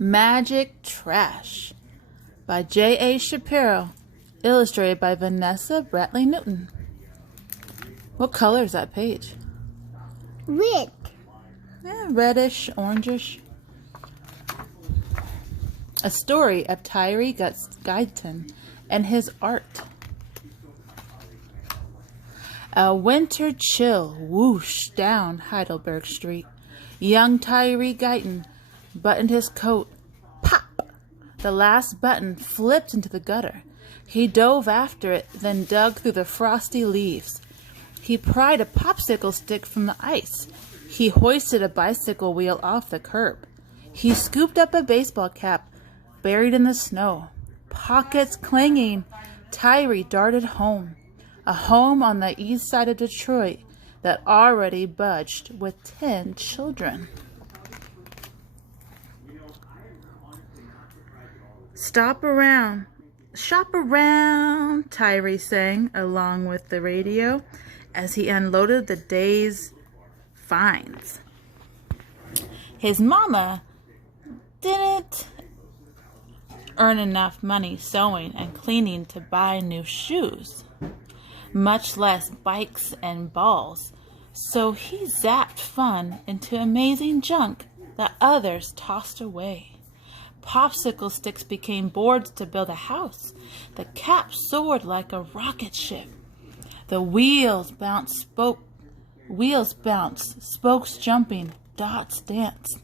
Magic Trash by J.A. Shapiro, illustrated by Vanessa Brantley Newton. What color is that page? Red. Yeah, reddish, orangish. A story of Tyree Guyton and his art. A winter chill whooshed down Heidelberg Street. Young Tyree Guyton buttoned his coat. Pop! The last button flipped into the gutter. He dove after it, then dug through the frosty leaves. He pried a popsicle stick from the ice. He hoisted a bicycle wheel off the curb. He scooped up a baseball cap buried in the snow. Pockets clanging, Tyree darted home. A home on the east side of Detroit that already budged with 10 children. Shop around, Tyree sang along with the radio as he unloaded the day's finds. His mama didn't earn enough money sewing and cleaning to buy new shoes, much less bikes and balls, so he zapped fun into amazing junk that others tossed away. Popsicle sticks became boards to build a house. The cap soared like a rocket ship. The wheels bounced, spokes jumping, dots danced.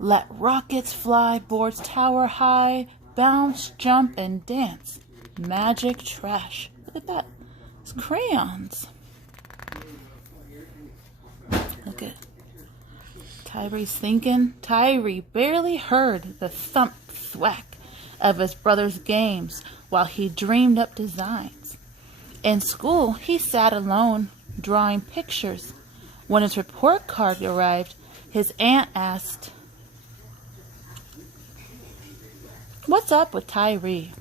Let rockets fly, boards tower high, bounce, jump, and dance. Magic trash. Look at that. It's crayons. Look at Tyree's thinking. Tyree barely heard the thump-thwack of his brother's games while he dreamed up designs. In school, he sat alone, drawing pictures. When his report card arrived, his aunt asked, "What's up with Tyree?"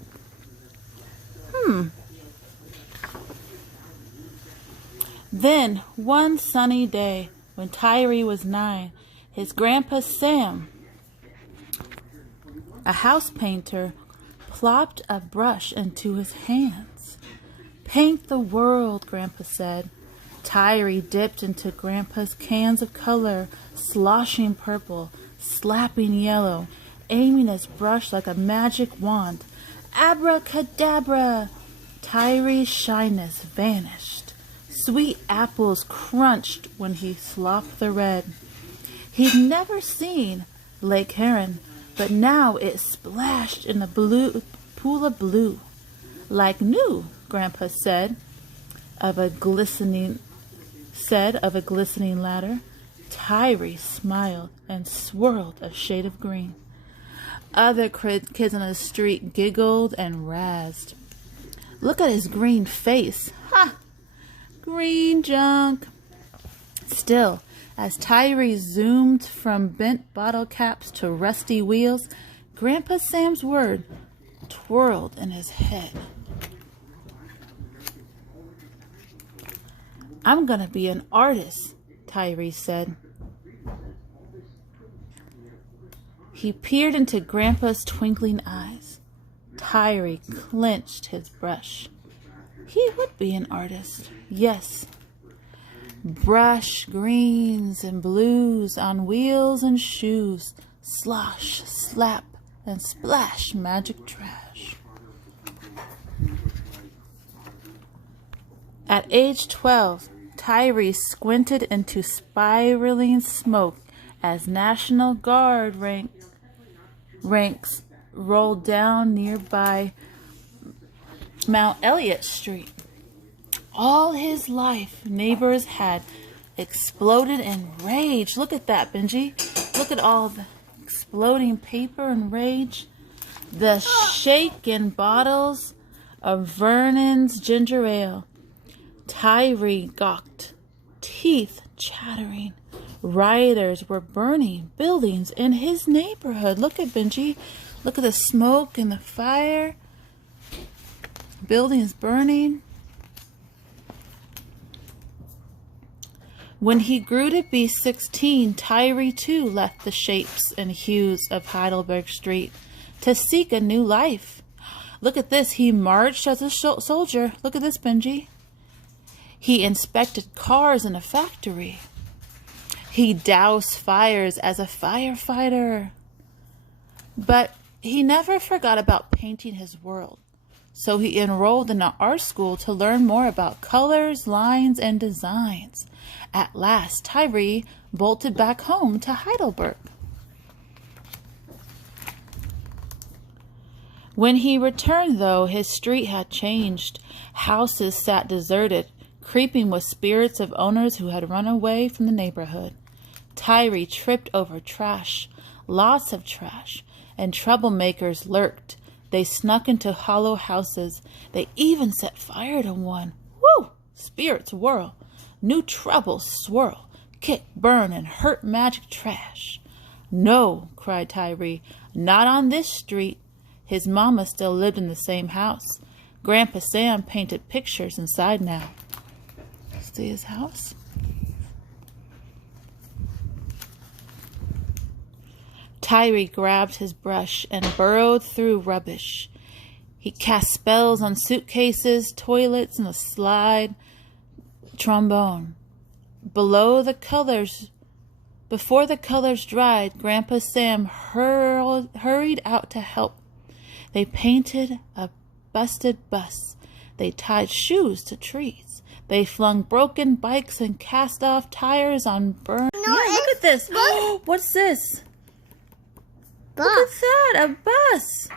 Then, one sunny day, when Tyree was 9, his grandpa Sam, a house painter, plopped a brush into his hands. "Paint the world," Grandpa said. Tyree dipped into Grandpa's cans of color, sloshing purple, slapping yellow, aiming his brush like a magic wand. Abracadabra! Tyree's shyness vanished. Sweet apples crunched when he slopped the red. He'd never seen Lake Huron, but now it splashed in a pool of blue. Like new, Grandpa said of a glistening ladder. Tyree smiled and swirled a shade of green. Other kids on the street giggled and razzed. "Look at his green face. Ha! Green junk." Still, as Tyree zoomed from bent bottle caps to rusty wheels, Grandpa Sam's word twirled in his head. "I'm gonna be an artist," Tyree said. He peered into Grandpa's twinkling eyes. Tyree clenched his brush. He would be an artist, yes. Brush greens and blues on wheels and shoes. Slosh, slap, and splash magic trash. At age 12, Tyree squinted into spiraling smoke as National Guard ranks rolled down nearby Mount Elliott Street. All his life, neighbors had exploded in rage. Look at that, Benji. Look at all the exploding paper and rage. The shaken bottles of Vernon's ginger ale. Tyree gawked, teeth chattering. Rioters were burning buildings in his neighborhood. Look at Benji. Look at the smoke and the fire. Buildings burning. When he grew to be 16, Tyree too left the shapes and hues of Heidelberg Street to seek a new life. Look at this. He marched as a soldier. Look at this, Benji. He inspected cars in a factory. He doused fires as a firefighter. But he never forgot about painting his world. So he enrolled in an art school to learn more about colors, lines, and designs. At last, Tyree bolted back home to Heidelberg. When he returned, though, his street had changed. Houses sat deserted, creeping with spirits of owners who had run away from the neighborhood. Tyree tripped over trash, lots of trash, and troublemakers lurked. They snuck into hollow houses. They even set fire to one. Woo! Spirits whirl. New troubles swirl. Kick, burn, and hurt magic trash. No, cried Tyree, not on this street. His mama still lived in the same house. Grandpa Sam painted pictures inside now. See his house? Tyree grabbed his brush and burrowed through rubbish. He cast spells on suitcases, toilets, and a slide trombone. Before the colors dried, Grandpa Sam hurried out to help. They painted a busted bus. They tied shoes to trees. They flung broken bikes and cast off tires on burned. No, Yeah, look at this. What's this? Bus. Look at that, a bus.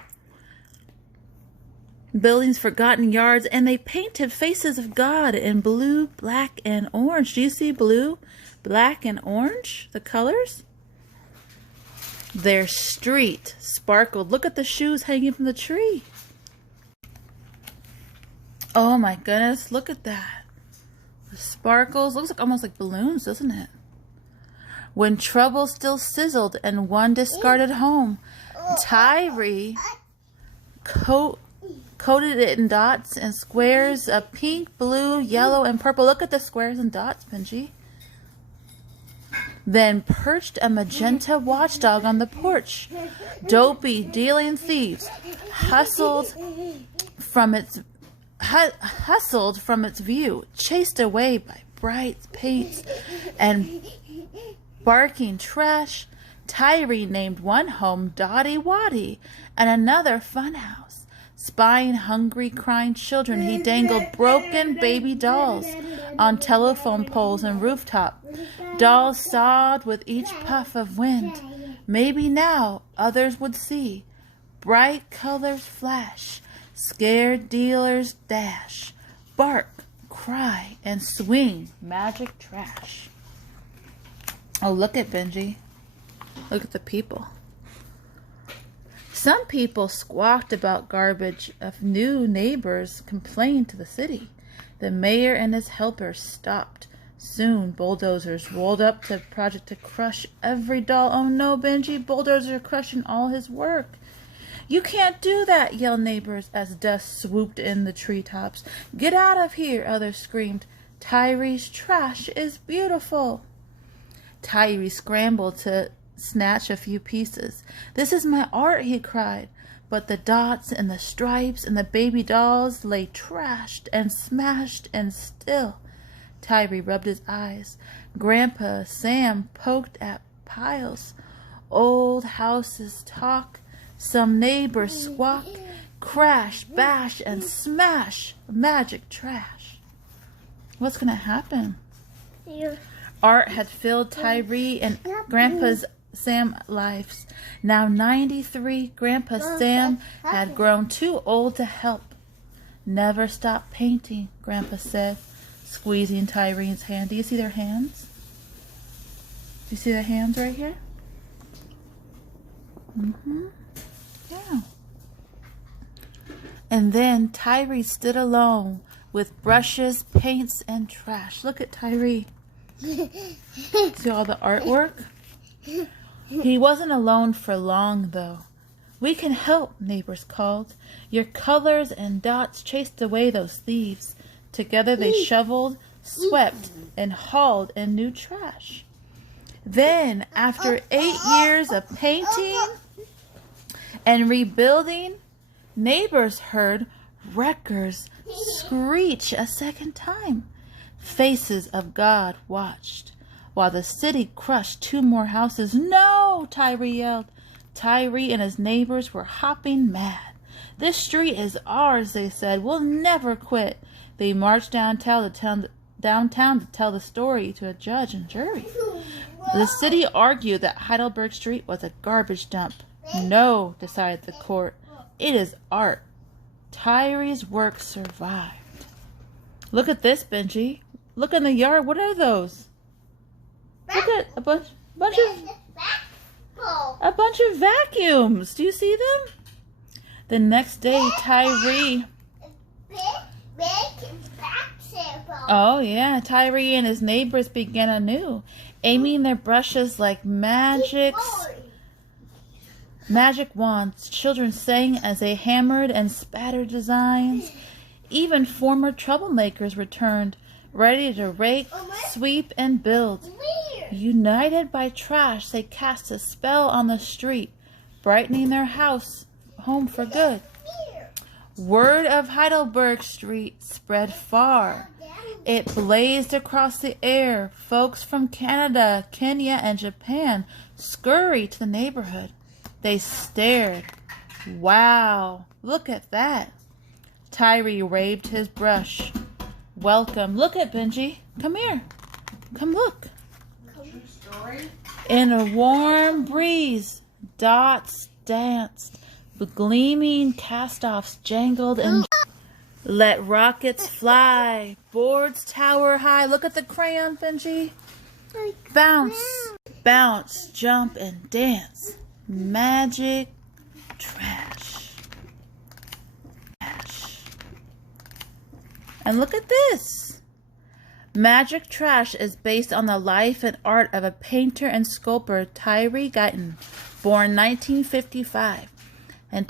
Buildings, forgotten yards, and they painted faces of God in blue, black, and orange. Do you see blue, black, and orange? The colors? Their street sparkled. Look at the shoes hanging from the tree. Oh my goodness, look at that. The sparkles. Looks like almost like balloons, doesn't it? When trouble still sizzled in one discarded home, Tyree coated it in dots and squares of pink, blue, yellow, and purple. Look at the squares and dots, Benji. Then perched a magenta watchdog on the porch. Dopey, dealing thieves hustled from its view, chased away by bright paints and barking trash. Tyree named one home Dotty Waddy and another Funhouse. Spying hungry, crying children, he dangled broken baby dolls on telephone poles and rooftop. Dolls sobbed with each puff of wind. Maybe now others would see. Bright colors flash. Scared dealers dash. Bark, cry, and swing magic trash. Oh, look at Benji. Look at the people. Some people squawked about garbage. Of new neighbors complained to the city. The mayor and his helpers stopped. Soon bulldozers rolled up to project to crush every doll. Oh no, Benji, bulldozers are crushing all his work. You can't do that, yelled neighbors as dust swooped in the treetops. Get out of here, others screamed. Tyree's trash is beautiful. Tyree scrambled to snatch a few pieces. This is my art, he cried. But the dots and the stripes and the baby dolls lay trashed and smashed and still. Tyree rubbed his eyes. Grandpa Sam poked at piles. Old houses talk. Some neighbors squawk. Crash, bash, and smash. Magic trash. What's going to happen? Art had filled Tyree and Grandpa's Sam lives. Now 93, Grandpa Sam had grown too old to help. Never stop painting, Grandpa said, squeezing Tyree's hand. Do you see their hands? Do you see their hands right here? Yeah. And then Tyree stood alone with brushes, paints, and trash. Look at Tyree. See all the artwork? He wasn't alone for long, though. We can help, neighbors called. Your colors and dots chased away those thieves. Together they shoveled, swept, and hauled in new trash. Then, after 8 years of painting and rebuilding, neighbors heard wreckers screech a second time. Faces of God watched while the city crushed 2 more houses. "No!" Tyree yelled. Tyree and his neighbors were hopping mad. "This street is ours," they said. "We'll never quit." They marched downtown to tell the story to a judge and jury. The city argued that Heidelberg Street was a garbage dump. "No," decided the court. "It is art." Tyree's work survived. Look at this, Benji. Look in the yard. What are those? Look at a bunch of vacuums. Do you see them? The next day, Tyree. Oh yeah, Tyree and his neighbors began anew, aiming their brushes like magic wands. Children sang as they hammered and spattered designs. Even former troublemakers returned, ready to rake, sweep, and build. United by trash, they cast a spell on the street, brightening their home for good. Word of Heidelberg Street spread far. It blazed across the air. Folks from Canada, Kenya, and Japan scurried to the neighborhood. They stared. "Wow, look at that." Tyree waved his brush. "Welcome." Look at Benji. Come here. Come look. In a warm breeze, dots danced. The gleaming cast-offs jangled and let rockets fly. Boards tower high. Look at the crayon, Benji. Bounce, bounce, jump, and dance. Magic trash. And look at this. Magic Trash is based on the life and art of a painter and sculptor, Tyree Guyton, born 1955. And